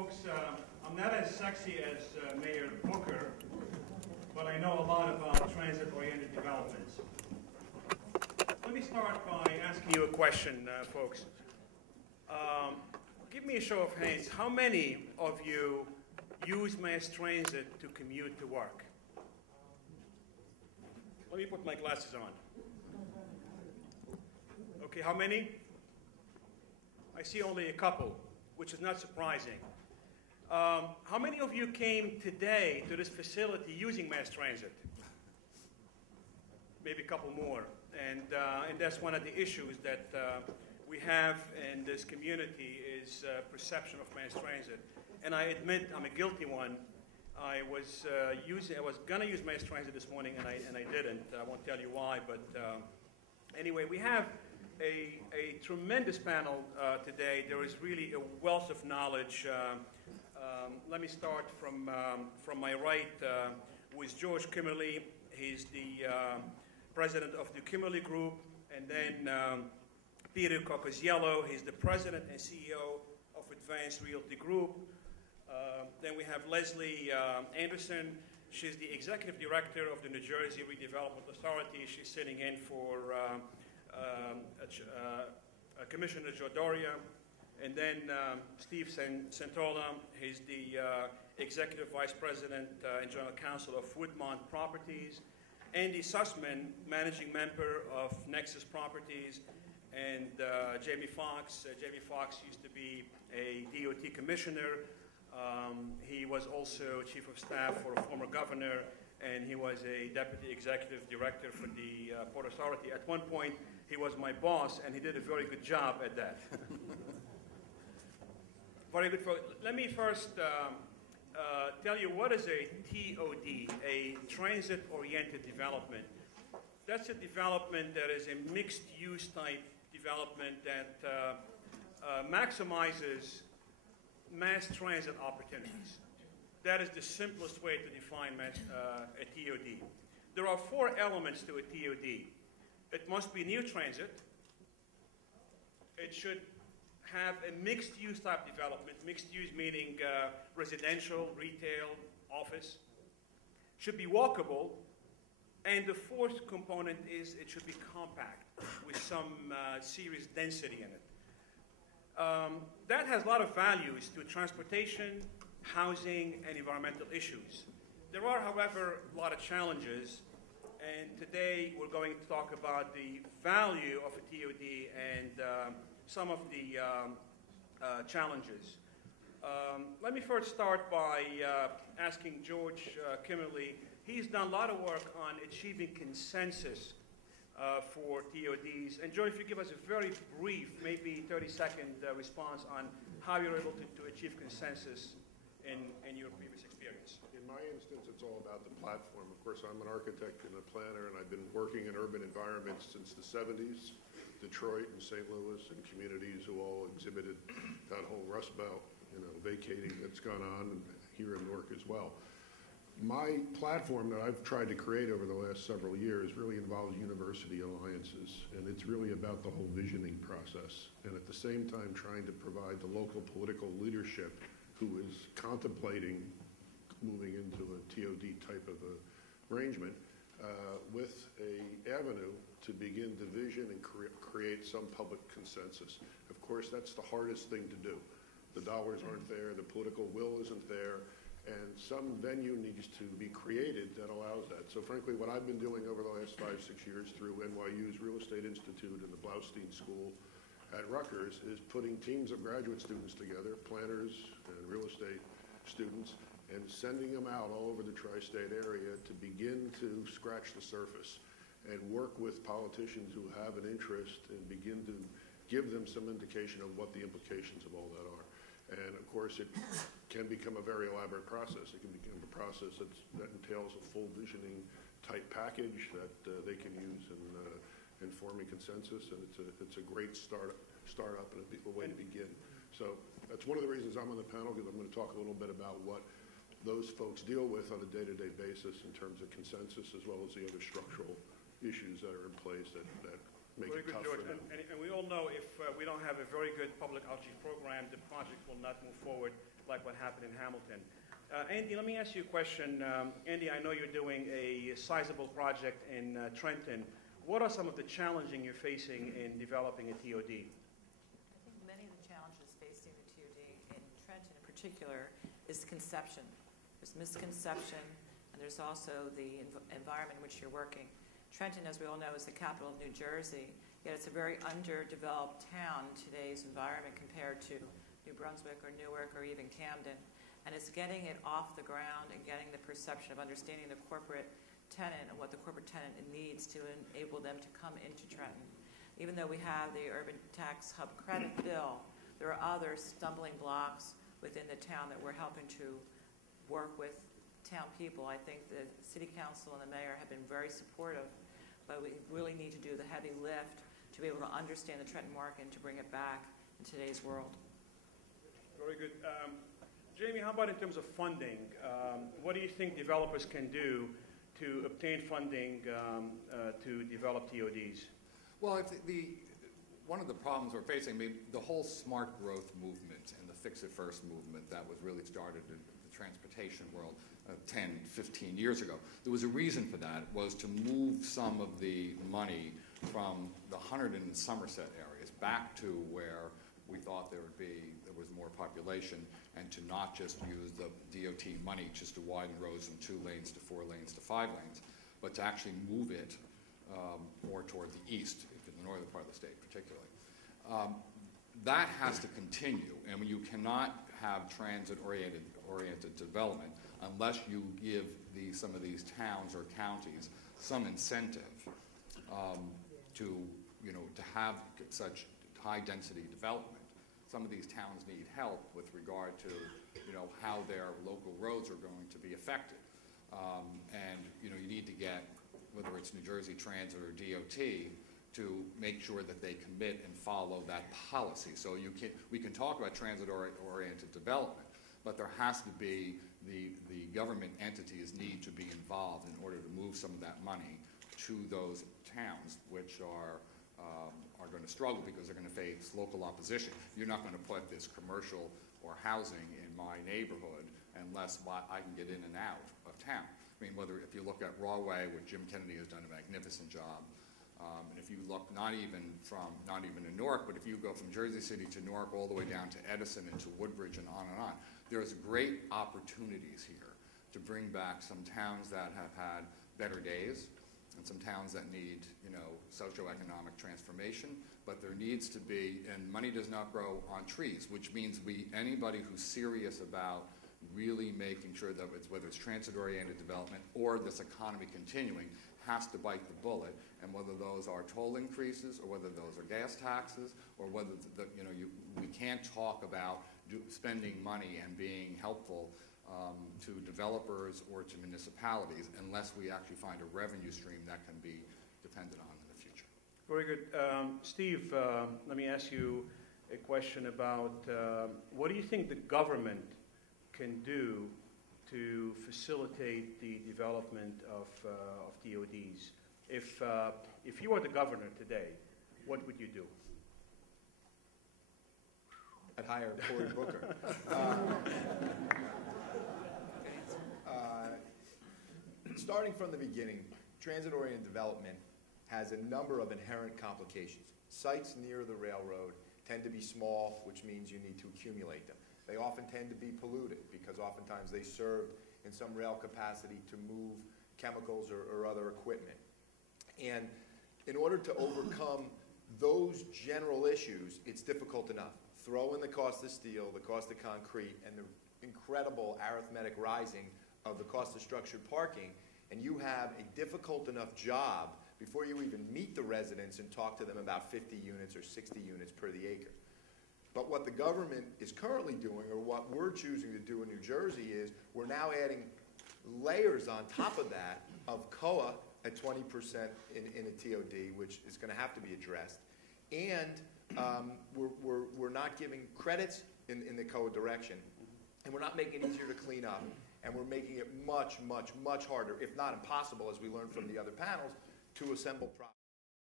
Folks, I'm not as sexy as Mayor Booker, but I know a lot about transit-oriented developments. Let me start by asking you a question, folks. Give me a show of hands. How many of you use mass transit to commute to work? Let me put my glasses on. Okay, how many? I see only a couple, which is not surprising. How many of you came today to this facility using mass transit? Maybe a couple more. And that's one of the issues that we have in this community is perception of mass transit. And I admit I'm a guilty one. I was gonna use mass transit this morning, and I didn't. I won't tell you why, but anyway, we have a tremendous panel today. There is really a wealth of knowledge. Let me start from my right with George Kimmerle. He's the president of the Kimmerle Group, and then Peter Cocoziello. He's the president and CEO of Advanced Realty Group. Then we have Leslie Anderson. She's the executive director of the New Jersey Redevelopment Authority. She's sitting in for Commissioner Doria. And then Steve Santola. He's the executive vice president and general counsel of Woodmont Properties. Andy Sussman, managing member of Nexus Properties. And Jamie Foxx. Jamie Foxx used to be a DOT commissioner. He was also chief of staff for a former governor, and he was a deputy executive director for the Port Authority. At one point, he was my boss, and he did a very good job at that. Very good. Let me first tell you what is a TOD, a transit-oriented development. That's a development that is a mixed-use type development that maximizes mass transit opportunities. That is the simplest way to define a TOD. There are 4 elements to a TOD. It must be new transit. It should have a mixed-use type development. Mixed use meaning residential, retail, office. Should be walkable. And the 4th component is it should be compact with some serious density in it. That has a lot of values to transportation, housing, and environmental issues. There are, however, a lot of challenges, and today we're going to talk about the value of a TOD and some of the challenges. Let me first start by asking George Kimmerle. He's done a lot of work on achieving consensus for TODs. And George, if you give us a very brief, maybe 30-second response on how you're able to achieve consensus in your previous experience. In my instance, it's all about the platform. Of course, I'm an architect and a planner, and I've been working in urban environments since the 70s, Detroit and St. Louis, and communities who all exhibited that whole Rust Belt, vacating that's gone on, and here in Newark as well. My platform that I've tried to create over the last several years really involves university alliances, and it's really about the whole visioning process, and at the same time trying to provide the local political leadership who is contemplating moving into a TOD type of arrangement with an avenue to begin to vision and create some public consensus. Of course, that's the hardest thing to do. The dollars aren't there, the political will isn't there, and some venue needs to be created that allows that. So frankly, what I've been doing over the last 5-6 years through NYU's Real Estate Institute and the Blaustein School at Rutgers is putting teams of graduate students together, planners and real estate students, and sending them out all over the tri-state area to begin to scratch the surface and work with politicians who have an interest and begin to give them some indication of what the implications of all that are. And of course, it can become a very elaborate process. It can become a process that entails a full visioning type package that they can use in forming consensus, and it's a great startup and a way to begin. So that's one of the reasons I'm on the panel, because I'm going to talk a little bit about what those folks deal with on a day-to-day basis in terms of consensus, as well as the other structural issues that are in place that make Very it good, tough George. for them. And we all know if we don't have a very good public outreach program, the project will not move forward like what happened in Hamilton. Andy, let me ask you a question. Andy, I know you're doing a sizable project in Trenton. What are some of the challenges you're facing in developing a TOD? I think many of the challenges facing the TOD in Trenton in particular is conception. There's misconception, and there's also the environment in which you're working. Trenton, as we all know, is the capital of New Jersey, yet it's a very underdeveloped town in today's environment compared to New Brunswick or Newark or even Camden. And it's getting it off the ground and getting the perception of understanding the corporate tenant and what the corporate tenant needs to enable them to come into Trenton. Even though we have the Urban Tax Hub Credit Bill, there are other stumbling blocks within the town that we're helping to work with town people. I think the City Council and the Mayor have been very supportive, but we really need to do the heavy lift to be able to understand the Trenton market and to bring it back in today's world. Very good. Jamie, how about in terms of funding? What do you think developers can do to obtain funding to develop TODs? Well, one of the problems we're facing, I mean, the whole smart growth movement and the fix-it-first movement that was really started in the transportation world 10, 15 years ago, there was a reason for that, was to move some of the money from the Hunterdon and Somerset areas back to where we thought there was more population, and to not just use the DOT money just to widen roads from 2 lanes to 4 lanes to 5 lanes, but to actually move it more toward the east, in the northern part of the state particularly. That has to continue, and you cannot have transit-oriented development unless you give some of these towns or counties some incentive to have such high-density development. Some of these towns need help with regard to how their local roads are going to be affected, and you need to get, whether it's New Jersey Transit or DOT, to make sure that they commit and follow that policy. So we can talk about transit-oriented development, but there has to be the government entities need to be involved in order to move some of that money to those towns, which are going to struggle because they're going to face local opposition. You're not going to put this commercial or housing in my neighborhood unless I can get in and out of town. I mean, if you look at Rawway, which Jim Kennedy has done a magnificent job, and if you look not even in Newark, but if you go from Jersey City to Newark all the way down to Edison and to Woodbridge and on, there's great opportunities here to bring back some towns that have had better days and some towns that need, socioeconomic transformation, but there needs to be, and money does not grow on trees, which means anybody who's serious about really making sure that whether it's transit-oriented development or this economy continuing, has to bite the bullet, and whether those are toll increases or whether those are gas taxes or whether we can't talk about spending money and being helpful to developers or to municipalities unless we actually find a revenue stream that can be depended on in the future. Very good. Steve, let me ask you a question about what do you think the government can do to facilitate the development of TODs? If you were the governor today, what would you do? I'd hire Cory Booker. Starting from the beginning, transit-oriented development has a number of inherent complications. Sites near the railroad tend to be small, which means you need to accumulate them. They often tend to be polluted because oftentimes they serve in some rail capacity to move chemicals or other equipment. And in order to overcome those general issues, it's difficult enough. Throw in the cost of steel, the cost of concrete, and the incredible arithmetic rising of the cost of structured parking, and you have a difficult enough job before you even meet the residents and talk to them about 50 units or 60 units per the acre. But what the government is currently doing, or what we're choosing to do in New Jersey, is we're now adding layers on top of that of COA at 20% in a TOD, which is going to have to be addressed. And we're not giving credits in the COA direction, and we're not making it easier to clean up, and we're making it much, much, much harder, if not impossible, as we learned from the other panels, to assemble property.